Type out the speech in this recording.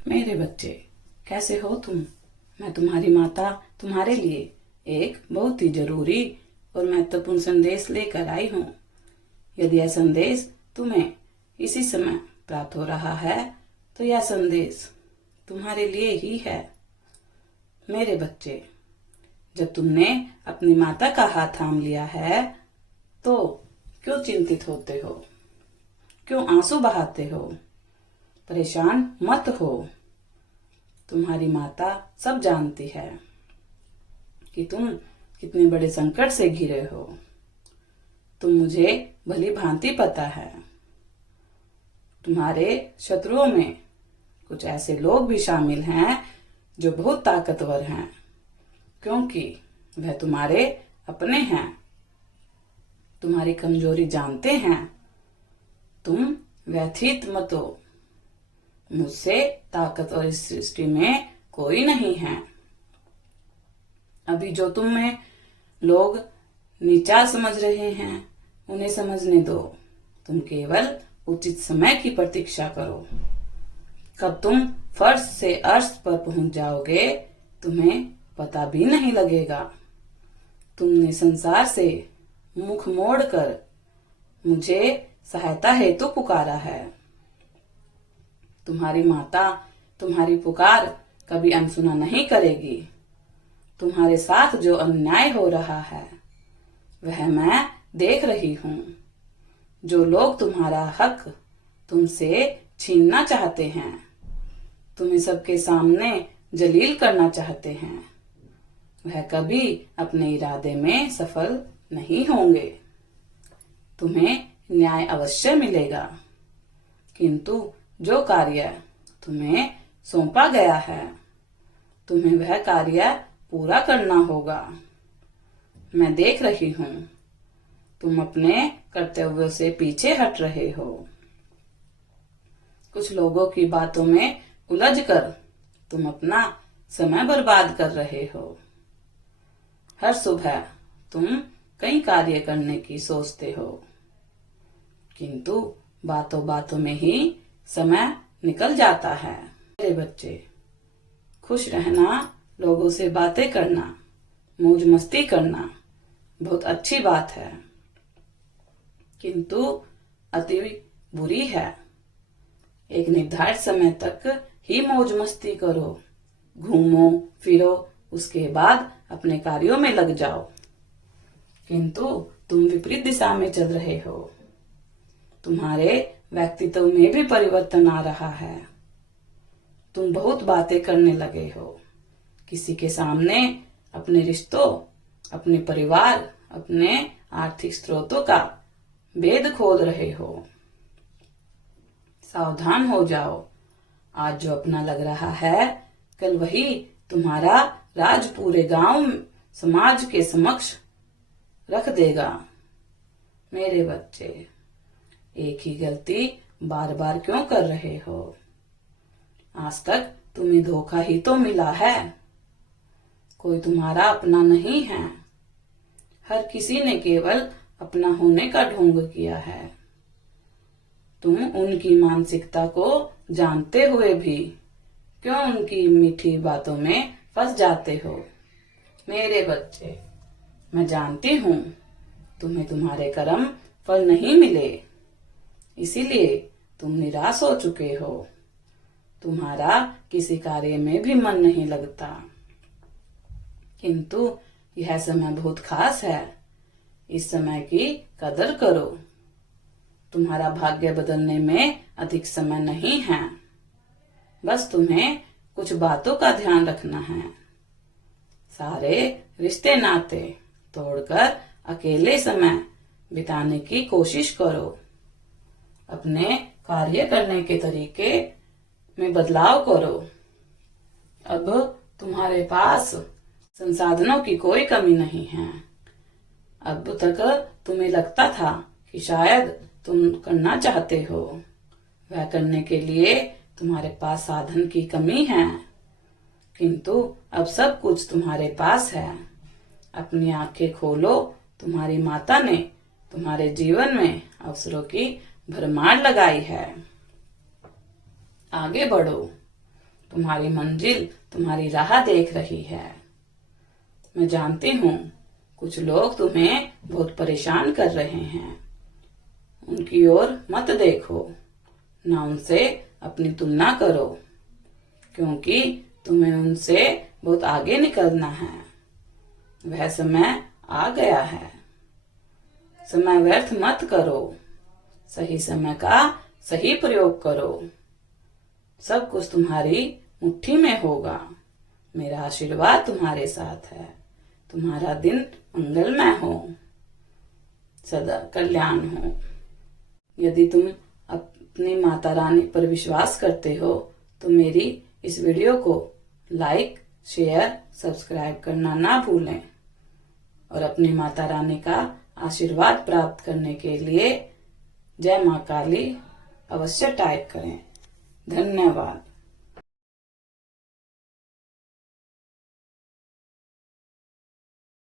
मेरे बच्चे, कैसे हो तुम? मैं तुम्हारी माता तुम्हारे लिए एक बहुत ही जरूरी और महत्वपूर्ण संदेश लेकर आई हूँ। यदि यह संदेश तुम्हें इसी समय प्राप्त हो रहा है तो यह संदेश तुम्हारे लिए ही है। मेरे बच्चे, जब तुमने अपनी माता का हाथ थाम लिया है तो क्यों चिंतित होते हो? क्यों आंसू बहाते हो? परेशान मत हो। तुम्हारी माता सब जानती है कि तुम कितने बड़े संकट से घिरे हो। तुम मुझे भली भांति पता है। तुम्हारे शत्रुओं में कुछ ऐसे लोग भी शामिल हैं जो बहुत ताकतवर हैं, क्योंकि वह तुम्हारे अपने हैं। तुम्हारी कमजोरी जानते हैं। तुम व्यथित मत हो। मुझसे ताकतवर इस सृष्टि में कोई नहीं है। अभी जो तुम में लोग नीचा समझ रहे हैं उन्हें समझने दो। तुम केवल उचित समय की प्रतीक्षा करो। कब तुम फर्श से अर्श पर पहुंच जाओगे तुम्हें पता भी नहीं लगेगा। तुमने संसार से मुख मोड़कर मुझे सहायता हेतु पुकारा है। तुम्हारी माता तुम्हारी पुकार कभी अनसुना नहीं करेगी। तुम्हारे साथ जो अन्याय हो रहा है वह मैं देख रही हूँ। जो लोग तुम्हारा हक तुमसे छीनना चाहते हैं, तुम्हें सबके सामने जलील करना चाहते हैं, वह कभी अपने इरादे में सफल नहीं होंगे। तुम्हें न्याय अवश्य मिलेगा, किंतु जो कार्य तुम्हें सौंपा गया है तुम्हें वह कार्य पूरा करना होगा। मैं देख रही हूँ तुम अपने कर्तव्यों से पीछे हट रहे हो। कुछ लोगों की बातों में उलझकर तुम अपना समय बर्बाद कर रहे हो। हर सुबह तुम कई कार्य करने की सोचते हो, किंतु बातों बातों में ही समय निकल जाता है। मेरे बच्चे, खुश रहना, लोगों से बातें करना, मौज मस्ती करना बहुत अच्छी बात है, किंतु अति बुरी है। एक निर्धारित समय तक ही मौज मस्ती करो, घूमो फिरो, उसके बाद अपने कार्यों में लग जाओ। किंतु तुम विपरीत दिशा में चल रहे हो। तुम्हारे व्यक्तित्व में भी परिवर्तन आ रहा है। तुम बहुत बातें करने लगे हो। किसी के सामने अपने रिश्तों, अपने परिवार, अपने आर्थिक स्रोतों का भेद खोल रहे हो। सावधान हो जाओ। आज जो अपना लग रहा है कल वही तुम्हारा राज पूरे गांव समाज के समक्ष रख देगा। मेरे बच्चे, एक ही गलती बार बार क्यों कर रहे हो? आज तक तुम्हें धोखा ही तो मिला है। कोई तुम्हारा अपना नहीं है। हर किसी ने केवल अपना होने का ढोंग किया है। तुम उनकी मानसिकता को जानते हुए भी क्यों उनकी मीठी बातों में फंस जाते हो? मेरे बच्चे, मैं जानती हूँ तुम्हें तुम्हारे कर्म फल नहीं मिले, इसीलिए तुम निराश हो चुके हो। तुम्हारा किसी कार्य में भी मन नहीं लगता, किंतु यह समय बहुत खास है। इस समय की कदर करो। तुम्हारा भाग्य बदलने में अधिक समय नहीं है। बस तुम्हें कुछ बातों का ध्यान रखना है। सारे रिश्ते नाते तोड़कर अकेले समय बिताने की कोशिश करो। अपने कार्य करने के तरीके में बदलाव करो। अब तुम्हारे पास संसाधनों की कोई कमी नहीं है। अब तक तुम्हें लगता था कि शायद तुम करना चाहते हो, वह करने के लिए तुम्हारे पास साधन की कमी है, किंतु अब सब कुछ तुम्हारे पास है। अपनी आंखें खोलो। तुम्हारी माता ने तुम्हारे जीवन में अवसरों की भरमार लगाई है। आगे बढ़ो। तुम्हारी मंजिल तुम्हारी राह देख रही है। मैं जानती हूँ कुछ लोग तुम्हें बहुत परेशान कर रहे हैं। उनकी ओर मत देखो, ना उनसे अपनी तुलना करो, क्योंकि तुम्हें उनसे बहुत आगे निकलना है। वह समय आ गया है। समय व्यर्थ मत करो, सही समय का सही प्रयोग करो। सब कुछ तुम्हारी मुट्ठी में होगा। मेरा आशीर्वाद तुम्हारे साथ है। तुम्हारा दिन मंगलमय हो, सदा कल्याण हो। यदि तुम अपनी माता रानी पर विश्वास करते हो तो मेरी इस वीडियो को लाइक, शेयर, सब्सक्राइब करना ना भूलें और अपनी माता रानी का आशीर्वाद प्राप्त करने के लिए जय मां काली अवश्य टाइप करें। धन्यवाद।